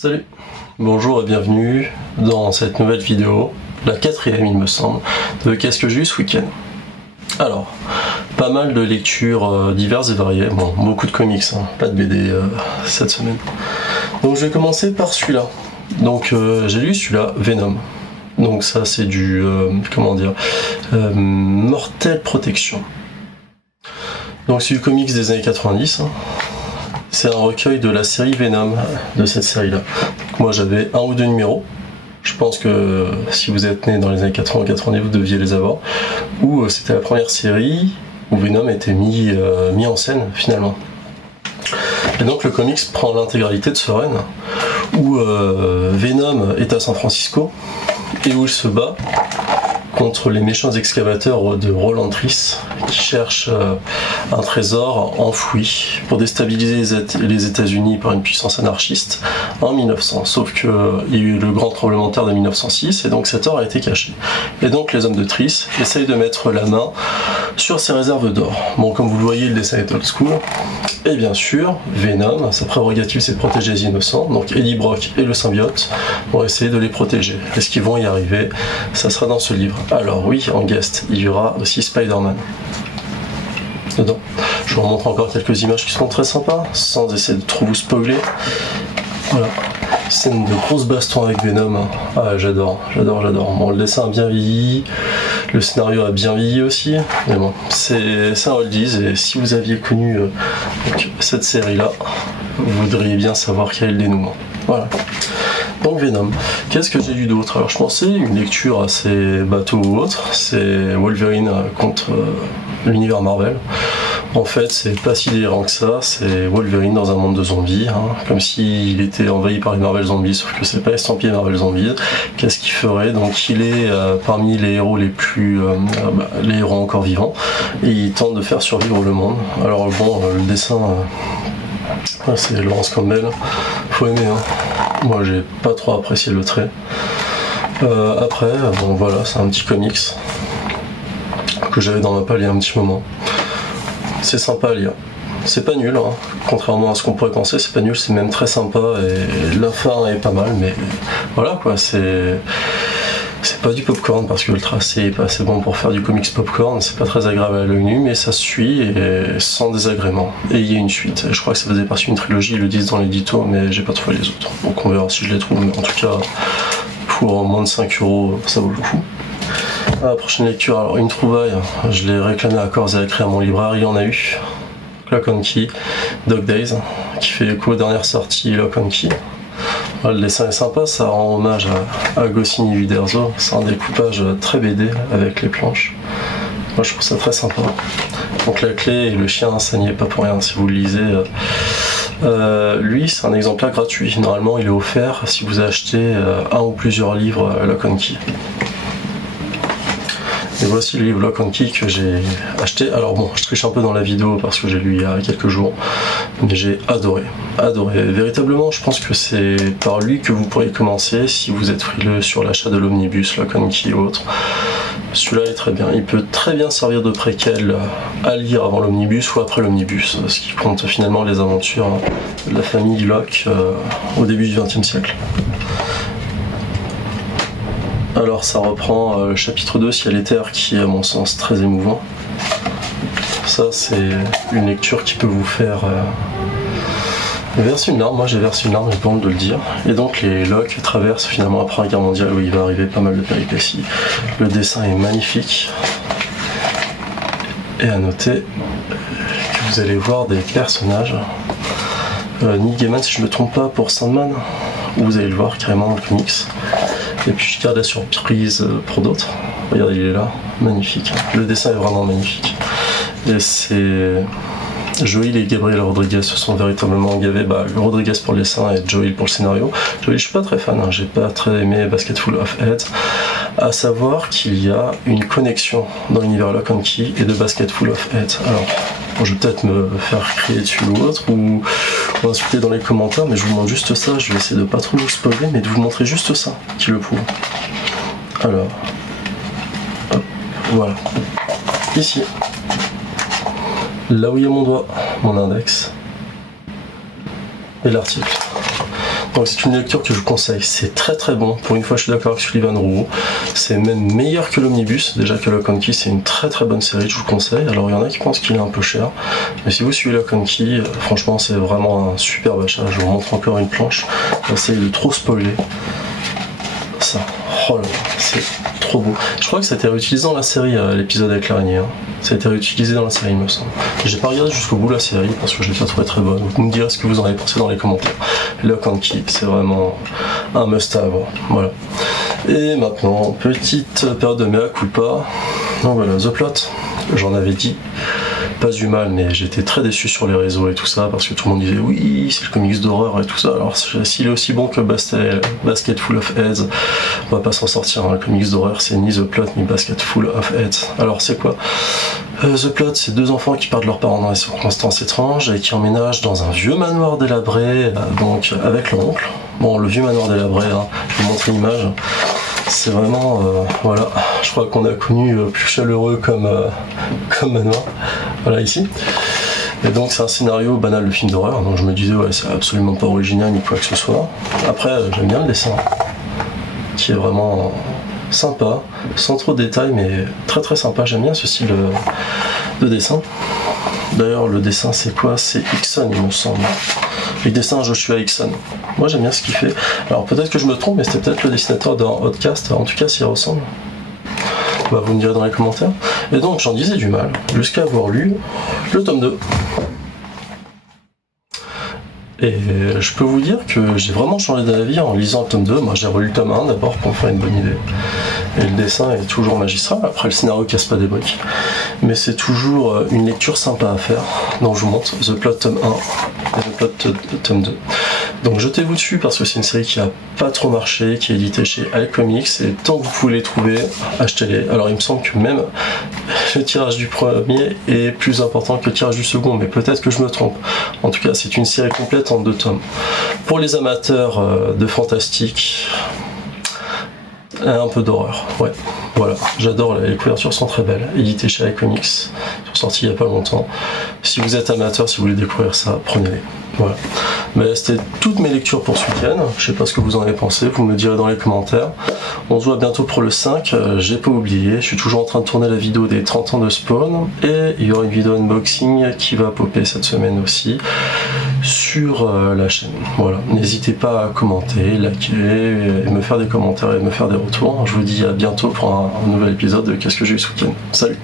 Salut, bonjour et bienvenue dans cette nouvelle vidéo, la quatrième il me semble, de Qu'est-ce que j'ai eu ce week-end. Alors, pas mal de lectures diverses et variées, bon, beaucoup de comics, hein, pas de BD cette semaine. Donc je vais commencer par celui-là. Donc j'ai lu celui-là, Venom. Donc ça c'est du, Mortel Protection. Donc c'est du comics des années 90, hein. C'est un recueil de la série Venom, de cette série-là. Moi j'avais un ou deux numéros. Je pense que si vous êtes né dans les années 80 ou 90, vous deviez les avoir. Où c'était la première série où Venom était mis en scène finalement. Et donc le comics prend l'intégralité de ce run où Venom est à San Francisco et où il se bat contre les méchants excavateurs de Roland Triss qui cherchent un trésor enfoui pour déstabiliser les États-Unis par une puissance anarchiste en 1900. Sauf qu'il y a eu le grand tremblement de terre de 1906 et donc cet or a été caché. Et donc les hommes de Triss essayent de mettre la main sur ces réserves d'or. Bon, comme vous le voyez, le dessin est old school. Et bien sûr, Venom, sa prérogative c'est de protéger les innocents, donc Eddie Brock et le symbiote vont essayer de les protéger. Est-ce qu'ils vont y arriver? Ça sera dans ce livre. Alors oui, en guest, il y aura aussi Spider-Man dedans. Je vous remontre encore quelques images qui seront très sympas, sans essayer de trop vous spoiler. Voilà, scène de grosses bastons avec Venom. Ah, j'adore. Bon, le dessin a bien vieilli, le scénario a bien vieilli aussi, mais bon, c'est un oldies, et si vous aviez connu cette série-là, vous voudriez bien savoir quel est le dénouement. Voilà. Donc Venom. Qu'est-ce que j'ai lu d'autre? Alors je pensais une lecture assez bateau ou autre, c'est Wolverine contre l'univers Marvel. En fait, c'est pas si délirant que ça, c'est Wolverine dans un monde de zombies, hein, comme s'il était envahi par les Marvel Zombies, sauf que c'est pas estampillé Marvel Zombies. Qu'est-ce qu'il ferait? Donc il est parmi les héros les plus... les héros encore vivants, et il tente de faire survivre le monde. Alors bon, le dessin... c'est Laurence Campbell, faut aimer, hein. Moi j'ai pas trop apprécié le trait. Après, bon voilà, c'est un petit comics que j'avais dans ma palle il y a un petit moment. C'est sympa à lire. C'est pas nul, hein. Contrairement à ce qu'on pourrait penser, c'est pas nul, c'est même très sympa et la fin est pas mal, mais voilà quoi, c'est pas du popcorn parce que le tracé est pas assez bon pour faire du comics popcorn, c'est pas très agréable à l'œil nu, mais ça se suit et sans désagrément. Et il y a une suite, je crois que ça faisait partie d'une trilogie, ils le disent dans l'édito, mais j'ai pas trouvé les autres. Donc on verra si je les trouve, mais en tout cas, pour moins de 5 €, ça vaut le coup. La prochaine lecture, alors une trouvaille, je l'ai réclamé à corps et à cri à mon libraire, il y en a eu. Lock and Key, Dog Days, qui fait écho aux dernières sorties Lock and Key. Le dessin est sympa, ça rend hommage à Goscinny et Uderzo, c'est un découpage très BD avec les planches. Moi je trouve ça très sympa. Donc la clé et le chien, ça n'y est pas pour rien si vous le lisez. Lui c'est un exemplaire gratuit, normalement il est offert si vous achetez un ou plusieurs livres Lock and Key. Et voici le livre Lock and Key que j'ai acheté. Alors bon, je triche un peu dans la vidéo parce que j'ai lu il y a quelques jours, mais j'ai adoré. Véritablement, je pense que c'est par lui que vous pourriez commencer si vous êtes frileux sur l'achat de l'omnibus, Lock and Key ou autre. Celui-là est très bien. Il peut très bien servir de préquel à lire avant l'omnibus ou après l'omnibus, ce qui compte finalement les aventures de la famille Locke au début du XXe siècle. Alors ça reprend le chapitre 2, Ciel et Terre, qui est à mon sens très émouvant. Ça c'est une lecture qui peut vous faire verser une larme. Moi j'ai versé une larme, j'ai pas honte de le dire. Et donc les Locke traversent finalement après la guerre mondiale où il va arriver pas mal de péripéties. Le dessin est magnifique. Et à noter que vous allez voir des personnages. Neil Gaiman, si je me trompe pas, pour Sandman, vous allez le voir carrément dans le comics. Et puis je garde la surprise pour d'autres. Regardez, il est là, magnifique. Le dessin est vraiment magnifique. Et c'est... Joel et Gabriel Rodriguez se sont véritablement gavés. Rodriguez pour le dessin et Joel pour le scénario. Joel, je suis pas très fan, hein. J'ai pas très aimé Basketful of Heads. À savoir qu'il y a une connexion dans l'univers Lock and Key et de Basketful of Heads. Alors, bon, je vais peut-être me faire crier dessus ou autre, ou insulter dans les commentaires, mais je vous montre juste ça. Je vais essayer de pas trop vous spoiler, mais de vous montrer juste ça qui le prouve. Alors, hop, voilà. Ici. Là où il y a mon doigt, mon index, et l'article. Donc c'est une lecture que je vous conseille, c'est très très bon. Pour une fois je suis d'accord avec Sullivan Roux, c'est même meilleur que l'Omnibus. Déjà que Lock and Key c'est une très très bonne série, je vous le conseille. Alors il y en a qui pensent qu'il est un peu cher, mais si vous suivez Lock and Key, franchement c'est vraiment un superbe achat. Je vous montre encore une planche, j'essaye de trop spoiler. Ça, oh là là, c'est trop beau. Je crois que ça a été réutilisé dans la série, l'épisode avec l'araignée. Hein. Ça a été réutilisé dans la série, il me semble. J'ai pas regardé jusqu'au bout la série parce que je l'ai pas trouvé très bonne. Vous me direz ce que vous en avez pensé dans les commentaires. Lock and Key, c'est vraiment un must-have. Voilà. Et maintenant, petite période de mea culpa. Donc voilà, The Plot, j'en avais dit. Pas du mal, mais j'étais très déçu sur les réseaux et tout ça parce que tout le monde disait oui, c'est le comics d'horreur et tout ça. Alors s'il est aussi bon que Basket Full of Heads, on va pas s'en sortir. Hein. Le comics d'horreur, c'est ni The Plot ni Basket Full of Heads. Alors c'est quoi The Plot, c'est deux enfants qui perdent leurs parents dans des circonstances étranges et qui emménagent dans un vieux manoir délabré, donc avec leur oncle. Bon, le vieux manoir délabré, hein, je vais vous montrer l'image. C'est vraiment, voilà, je crois qu'on a connu plus chaleureux comme manoir, voilà ici. Et donc c'est un scénario banal de film d'horreur, donc je me disais ouais c'est absolument pas original ni quoi que ce soit. Après j'aime bien le dessin, qui est vraiment sympa, sans trop de détails mais très très sympa, j'aime bien ce style de dessin. D'ailleurs le dessin c'est quoi? C'est Hickson il me semble. Le dessin Joshua Hickson. Moi j'aime bien ce qu'il fait. Alors peut-être que je me trompe, mais c'était peut-être le dessinateur d'un Outcast, en tout cas s'il ressemble. Bah, vous me direz dans les commentaires. Et donc j'en disais du mal, jusqu'à avoir lu le tome 2. Et je peux vous dire que j'ai vraiment changé d'avis en lisant le tome 2. Moi j'ai relu le tome 1 d'abord pour me faire une bonne idée. Et le dessin est toujours magistral, après le scénario casse pas des briques. Mais c'est toujours une lecture sympa à faire. Donc je vous montre The Plot tome 1 et The Plot tome 2. Donc jetez-vous dessus parce que c'est une série qui a pas trop marché, qui est éditée chez iComics et tant que vous pouvez les trouver, achetez-les. Alors il me semble que même le tirage du premier est plus important que le tirage du second, mais peut-être que je me trompe. En tout cas c'est une série complète en 2 tomes. Pour les amateurs de fantastique, un peu d'horreur, ouais, voilà, j'adore, les couvertures sont très belles, édité chez iComics, sont sorties il y a pas longtemps. Si vous êtes amateur, si vous voulez découvrir ça, prenez-les. Voilà. Mais c'était toutes mes lectures pour ce week-end. Je sais pas ce que vous en avez pensé, vous me le direz dans les commentaires. On se voit bientôt pour le 5, j'ai pas oublié, je suis toujours en train de tourner la vidéo des 30 ans de Spawn, et il y aura une vidéo unboxing qui va popper cette semaine aussi sur la chaîne. Voilà, n'hésitez pas à commenter, liker, et me faire des commentaires et me faire des retours. Je vous dis à bientôt pour un nouvel épisode de Qu'est-ce que j'ai eu ce week-end. Salut!